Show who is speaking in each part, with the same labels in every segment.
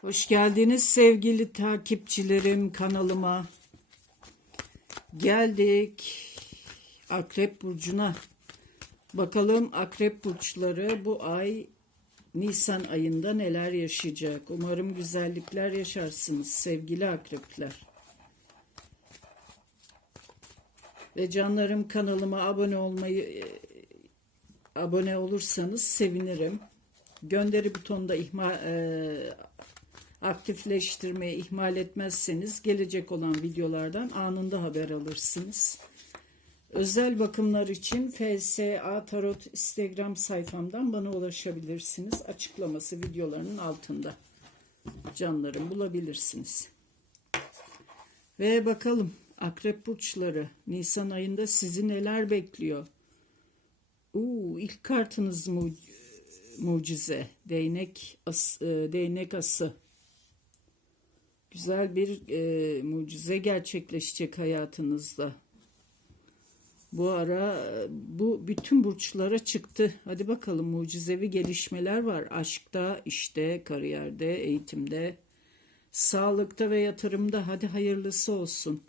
Speaker 1: Hoş geldiniz sevgili takipçilerim kanalıma. Geldik Akrep Burcu'na. Bakalım Akrep Burçları bu ay Nisan ayında neler yaşayacak. Umarım güzellikler yaşarsınız sevgili Akrepler. Ve canlarım kanalıma abone olmayı e, abone olursanız sevinirim. Gönderi butonunda ihmal, e, aktifleştirmeyi ihmal etmezseniz gelecek olan videolardan anında haber alırsınız. Özel bakımlar için FSA Tarot Instagram sayfamdan bana ulaşabilirsiniz. Açıklaması videolarının altında. Canlarım bulabilirsiniz. Ve bakalım Akrep Burçları Nisan ayında sizi neler bekliyor? Uuu ilk kartınız mu mucize. Değnek, as, e, değnek ası. Güzel bir e, mucize gerçekleşecek hayatınızda. Bu ara e, bu bütün burçlara çıktı. Hadi bakalım mucizevi gelişmeler var. Aşkta, işte, kariyerde, eğitimde, sağlıkta ve yatırımda. Hadi hayırlısı olsun.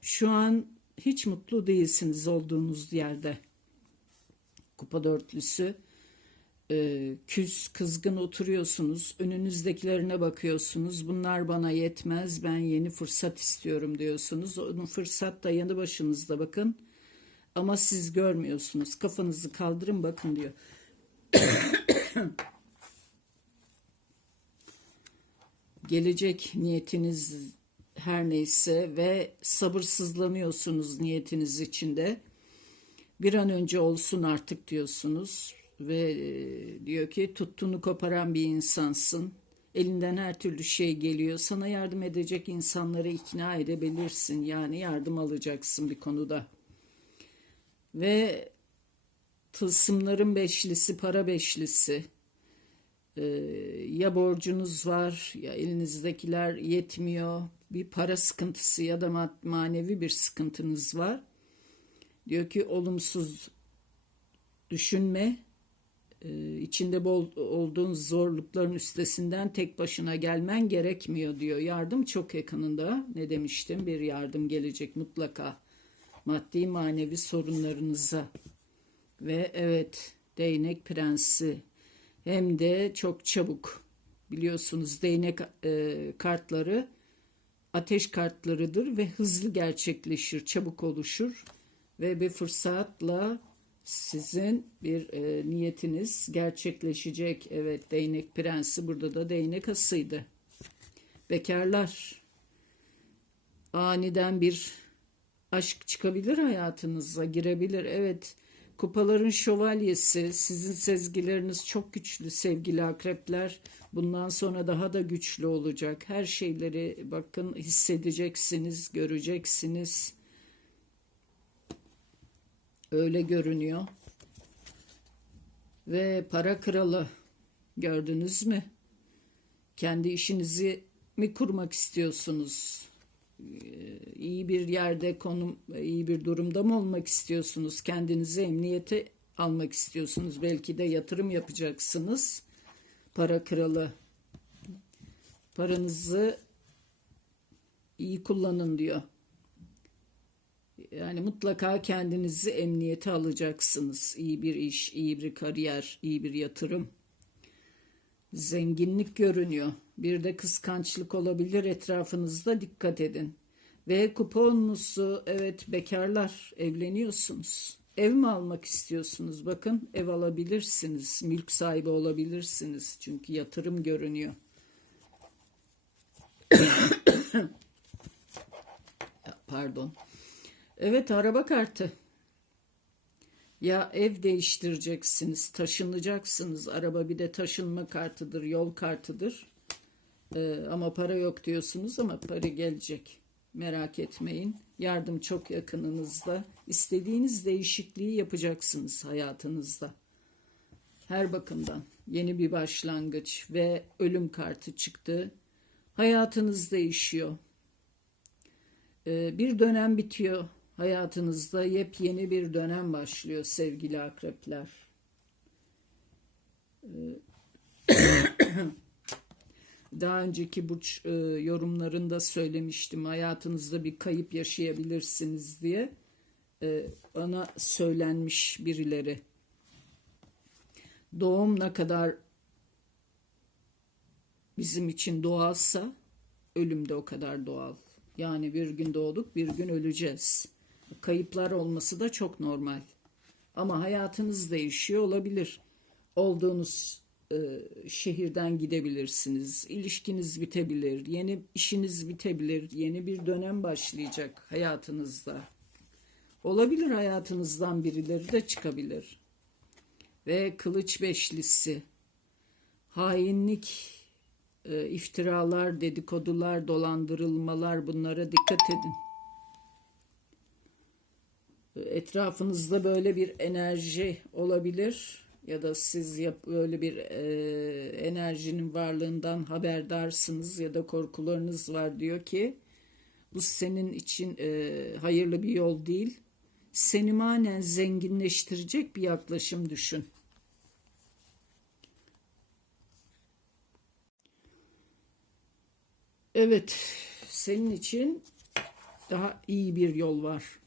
Speaker 1: Şu an hiç mutlu değilsiniz olduğunuz yerde. Kupa dörtlüsü e, küs, kızgın oturuyorsunuz. Önünüzdekilerine bakıyorsunuz. Bunlar bana yetmez. Ben yeni fırsat istiyorum diyorsunuz. Onun fırsat da yanı başınızda bakın. Ama siz görmüyorsunuz. Kafanızı kaldırın bakın diyor. Gelecek niyetiniz her neyse ve sabırsızlanıyorsunuz niyetiniz içinde. Bir an önce olsun artık diyorsunuz ve e, diyor ki tuttuğunu koparan bir insansın. Elinden her türlü şey geliyor. Sana yardım edecek insanları ikna edebilirsin. Yani yardım alacaksın bir konuda. Ve tılsımların beşlisi, para beşlisi. Ee, ya borcunuz var ya elinizdekiler yetmiyor. Bir para sıkıntısı ya da manevi bir sıkıntınız var. Diyor ki olumsuz düşünme e, içinde bol, olduğun zorlukların üstesinden tek başına gelmen gerekmiyor diyor. Yardım çok yakınında. Ne demiştim? Bir yardım gelecek mutlaka. Maddi manevi sorunlarınıza. Ve evet değnek prensi hem de çok çabuk. Biliyorsunuz değnek e, kartları ateş kartlarıdır ve hızlı gerçekleşir, çabuk oluşur ve bir fırsatla sizin bir e, niyetiniz gerçekleşecek. Evet değnek prensi burada da değnek asıydı. Bekarlar aniden bir aşk çıkabilir hayatınıza girebilir. Evet kupaların şövalyesi sizin sezgileriniz çok güçlü sevgili akrepler. Bundan sonra daha da güçlü olacak. Her şeyleri bakın hissedeceksiniz, göreceksiniz Öyle görünüyor. Ve para kralı gördünüz mü? Kendi işinizi mi kurmak istiyorsunuz? Ee, iyi bir yerde konum, iyi bir durumda mı olmak istiyorsunuz? Kendinizi emniyete almak istiyorsunuz. Belki de yatırım yapacaksınız. Para kralı. Paranızı iyi kullanın diyor. Yani mutlaka kendinizi emniyete alacaksınız. İyi bir iş, iyi bir kariyer, iyi bir yatırım. Zenginlik görünüyor. Bir de kıskançlık olabilir etrafınızda dikkat edin. Ve kuponlusu evet bekarlar evleniyorsunuz. Ev mi almak istiyorsunuz? Bakın ev alabilirsiniz. Mülk sahibi olabilirsiniz. Çünkü yatırım görünüyor. Pardon. Evet araba kartı. Ya ev değiştireceksiniz, taşınacaksınız. Araba bir de taşınma kartıdır, yol kartıdır. Ee, ama para yok diyorsunuz ama para gelecek. Merak etmeyin. Yardım çok yakınınızda. İstediğiniz değişikliği yapacaksınız hayatınızda. Her bakımdan yeni bir başlangıç ve ölüm kartı çıktı. Hayatınız değişiyor. Ee, bir dönem bitiyor Hayatınızda yepyeni bir dönem başlıyor sevgili akrepler. Ee, daha önceki burç e, yorumlarında söylemiştim. Hayatınızda bir kayıp yaşayabilirsiniz diye. E, bana söylenmiş birileri. Doğum ne kadar bizim için doğalsa ölüm de o kadar doğal. Yani bir gün doğduk, bir gün öleceğiz. Kayıplar olması da çok normal. Ama hayatınız değişiyor olabilir. Olduğunuz e, şehirden gidebilirsiniz. İlişkiniz bitebilir. Yeni işiniz bitebilir. Yeni bir dönem başlayacak hayatınızda. Olabilir hayatınızdan birileri de çıkabilir. Ve kılıç beşlisi. Hainlik, e, iftiralar, dedikodular, dolandırılmalar bunlara dikkat edin etrafınızda böyle bir enerji olabilir ya da siz yap böyle bir e, enerjinin varlığından haberdarsınız ya da korkularınız var diyor ki bu senin için e, hayırlı bir yol değil. Seni manen zenginleştirecek bir yaklaşım düşün. Evet, senin için daha iyi bir yol var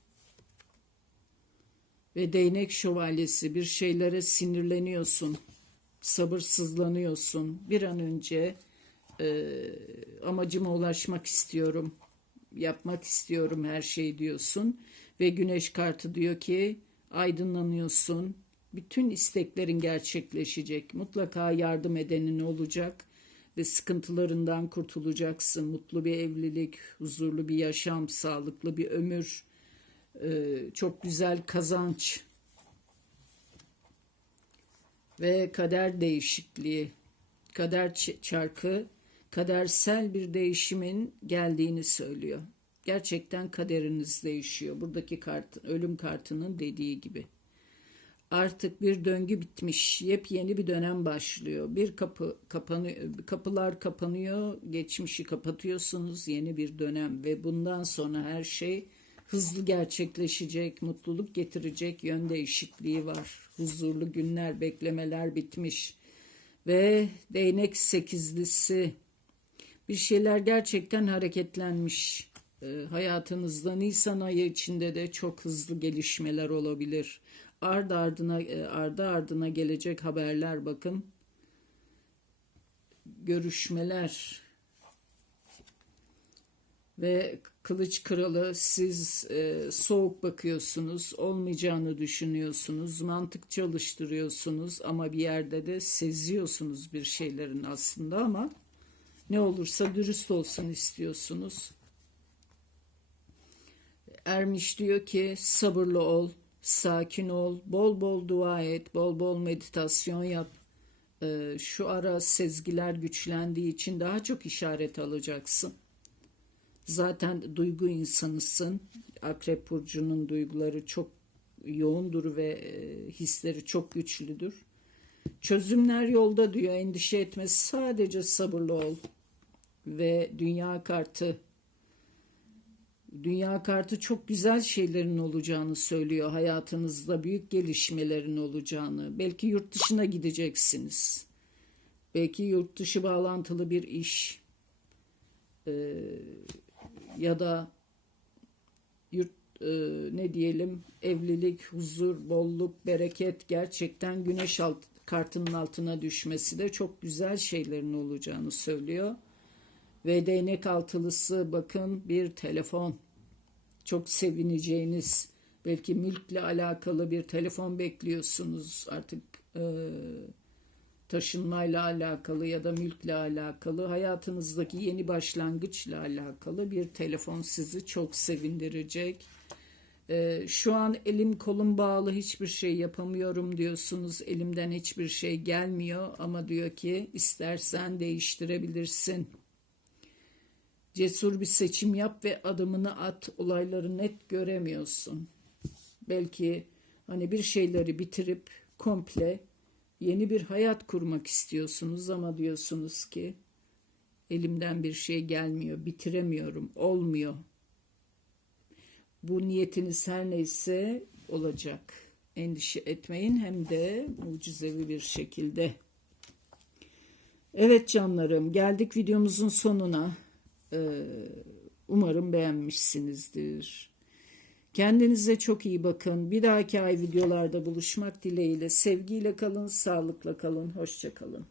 Speaker 1: ve değnek şövalyesi bir şeylere sinirleniyorsun, sabırsızlanıyorsun. Bir an önce e, amacıma ulaşmak istiyorum, yapmak istiyorum her şeyi diyorsun. Ve güneş kartı diyor ki aydınlanıyorsun, bütün isteklerin gerçekleşecek. Mutlaka yardım edenin olacak ve sıkıntılarından kurtulacaksın. Mutlu bir evlilik, huzurlu bir yaşam, sağlıklı bir ömür çok güzel kazanç ve kader değişikliği, kader çarkı kadersel bir değişimin geldiğini söylüyor. Gerçekten kaderiniz değişiyor. Buradaki kart, ölüm kartının dediği gibi. Artık bir döngü bitmiş, yepyeni bir dönem başlıyor. Bir kapı kapanıyor, kapılar kapanıyor, geçmişi kapatıyorsunuz, yeni bir dönem ve bundan sonra her şey hızlı gerçekleşecek, mutluluk getirecek yön değişikliği var. Huzurlu günler, beklemeler bitmiş. Ve değnek sekizlisi bir şeyler gerçekten hareketlenmiş. E, hayatınızda Nisan ayı içinde de çok hızlı gelişmeler olabilir. Ardı ardına e, ardı ardına gelecek haberler bakın. Görüşmeler ve Kılıç Kralı siz e, soğuk bakıyorsunuz, olmayacağını düşünüyorsunuz, mantık çalıştırıyorsunuz ama bir yerde de seziyorsunuz bir şeylerin aslında ama ne olursa dürüst olsun istiyorsunuz. Ermiş diyor ki sabırlı ol, sakin ol, bol bol dua et, bol bol meditasyon yap. E, şu ara sezgiler güçlendiği için daha çok işaret alacaksın Zaten duygu insanısın. Akrep burcunun duyguları çok yoğundur ve e, hisleri çok güçlüdür. Çözümler yolda diyor. Endişe etme. Sadece sabırlı ol. Ve dünya kartı Dünya kartı çok güzel şeylerin olacağını söylüyor. Hayatınızda büyük gelişmelerin olacağını. Belki yurt dışına gideceksiniz. Belki yurt dışı bağlantılı bir iş. Ee, ya da yurt e, ne diyelim evlilik, huzur, bolluk, bereket gerçekten güneş alt, kartının altına düşmesi de çok güzel şeylerin olacağını söylüyor. Ve değnek altılısı bakın bir telefon. Çok sevineceğiniz belki mülkle alakalı bir telefon bekliyorsunuz artık e, taşınmayla alakalı ya da mülkle alakalı, hayatınızdaki yeni başlangıçla alakalı bir telefon sizi çok sevindirecek. Ee, şu an elim kolum bağlı hiçbir şey yapamıyorum diyorsunuz. Elimden hiçbir şey gelmiyor ama diyor ki istersen değiştirebilirsin. Cesur bir seçim yap ve adımını at. Olayları net göremiyorsun. Belki hani bir şeyleri bitirip komple yeni bir hayat kurmak istiyorsunuz ama diyorsunuz ki elimden bir şey gelmiyor, bitiremiyorum, olmuyor. Bu niyetiniz her neyse olacak. Endişe etmeyin hem de mucizevi bir şekilde. Evet canlarım geldik videomuzun sonuna. Ee, umarım beğenmişsinizdir. Kendinize çok iyi bakın. Bir dahaki ay videolarda buluşmak dileğiyle. Sevgiyle kalın, sağlıkla kalın, hoşça kalın.